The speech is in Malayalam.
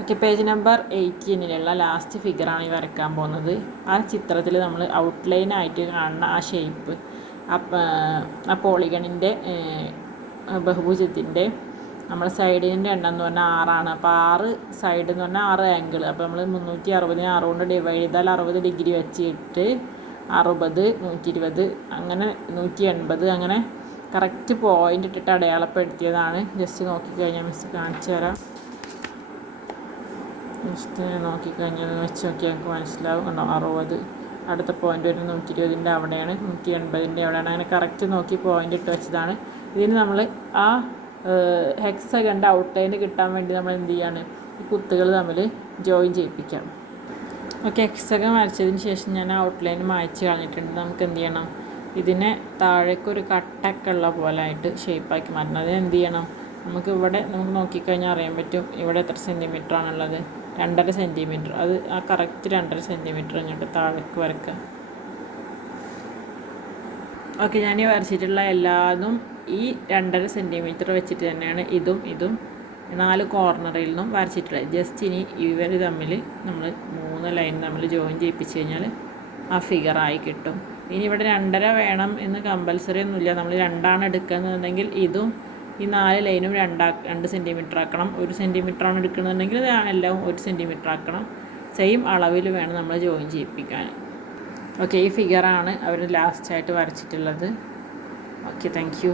ഓക്കെ, പേജ് നമ്പർ 18 ലാസ്റ്റ് ഫിഗറാണ് ഈ വരയ്ക്കാൻ പോകുന്നത്. ആ ചിത്രത്തിൽ നമ്മൾ ഔട്ട്ലൈനായിട്ട് കാണുന്ന ആ ഷേപ്പ്, ആ പോളിഗണിൻ്റെ ബഹുഭുജത്തിൻ്റെ നമ്മൾ സൈഡിൻ്റെ എണ്ണം എന്ന് പറഞ്ഞാൽ 6ആണ്. അപ്പോൾ 6 സൈഡ് എന്ന് പറഞ്ഞാൽ 6 ആംഗിൾ. അപ്പോൾ നമ്മൾ 360 6 കൊണ്ട് ഡിവൈഡ് ചെയ്താൽ 60 ഡിഗ്രി വെച്ചിട്ട് 60, 120, അങ്ങനെ 180, അങ്ങനെ കറക്റ്റ് പോയിൻ്റ് ഇട്ടിട്ട് അടയാളപ്പെടുത്തിയതാണ്. ജസ്റ്റ് നോക്കിക്കഴിഞ്ഞാൽ മിസ് കാണിച്ചു തരാം. ജസ്റ്റ് നോക്കിക്കഴിഞ്ഞാൽ വെച്ച് നോക്കിയാൽ നമുക്ക് മനസ്സിലാവും. കണ്ടോ, 60, അടുത്ത പോയിൻ്റ് ഒരു 120ൻ്റെ അവിടെയാണ്, 180ൻ്റെ അവിടെയാണ്. അങ്ങനെ കറക്റ്റ് നോക്കി പോയിൻ്റ് ഇട്ട് വെച്ചതാണ്. ഇതിന് നമ്മൾ ആ ഹെക്സഗണിൻ്റെ ഔട്ട്ലൈൻ കിട്ടാൻ വേണ്ടി നമ്മൾ എന്ത് ചെയ്യാണ്, ഈ കുത്തുകൾ തമ്മിൽ ജോയിൻ ചെയ്യിപ്പിക്കാം. ഓക്കെ, ഹെക്സഗൺ വരച്ചതിന് ശേഷം ഞാൻ ഔട്ട്ലൈൻ മായ്ച്ച് കളഞ്ഞിട്ടുണ്ട്. നമുക്ക് എന്ത് ചെയ്യണം, ഇതിനെ താഴേക്കൊരു കട്ടൊക്കെ ഉള്ള പോലെ ആയിട്ട് ഷേപ്പാക്കി മാറ്റണം. അതിന് എന്ത് ചെയ്യണം, നമുക്ക് നോക്കിക്കഴിഞ്ഞാൽ അറിയാൻ പറ്റും ഇവിടെ എത്ര സെൻറ്റിമീറ്റർ ആണുള്ളത്. 2.5 സെൻറ്റിമീറ്റർ. അത് ആ കറക്റ്റ് 2.5 സെൻറ്റിമീറ്റർ ഇങ്ങോട്ട് താഴേക്ക് വരക്കുക. ഓക്കെ, ഞാൻ ഈ വരച്ചിട്ടുള്ള എല്ലാതും ഈ 2.5 സെൻറ്റിമീറ്റർ വെച്ചിട്ട് തന്നെയാണ് ഇതും 4 കോർണറിൽ നിന്നും വരച്ചിട്ടുള്ളത്. ജസ്റ്റ് ഇനി ഇവർ തമ്മിൽ നമ്മൾ 3 ലൈൻ തമ്മിൽ ജോയിൻ ചെയ്യിപ്പിച്ച് കഴിഞ്ഞാൽ ആ ഫിഗറായി കിട്ടും. ഇനി ഇവിടെ 2.5 വേണം എന്ന് കമ്പൽസറി ഒന്നുമില്ല. നമ്മൾ 2ആണ് എടുക്കുന്നതെങ്കിൽ ഇതും ഈ 4 ലൈനും 2 സെൻറ്റിമീറ്റർ ആക്കണം. 1 സെൻറ്റിമീറ്ററാണ് എടുക്കുന്നതെങ്കിൽ എല്ലാം 1 സെൻറ്റിമീറ്റർ ആക്കണം. സെയിം അളവിൽ വേണം നമ്മൾ ജോയിൻ ചെയ്യിപ്പിക്കാൻ. ഓക്കെ, ഈ ഫിഗറാണ് അവർ ലാസ്റ്റായിട്ട് വരച്ചിട്ടുള്ളത്. Okay, thank you.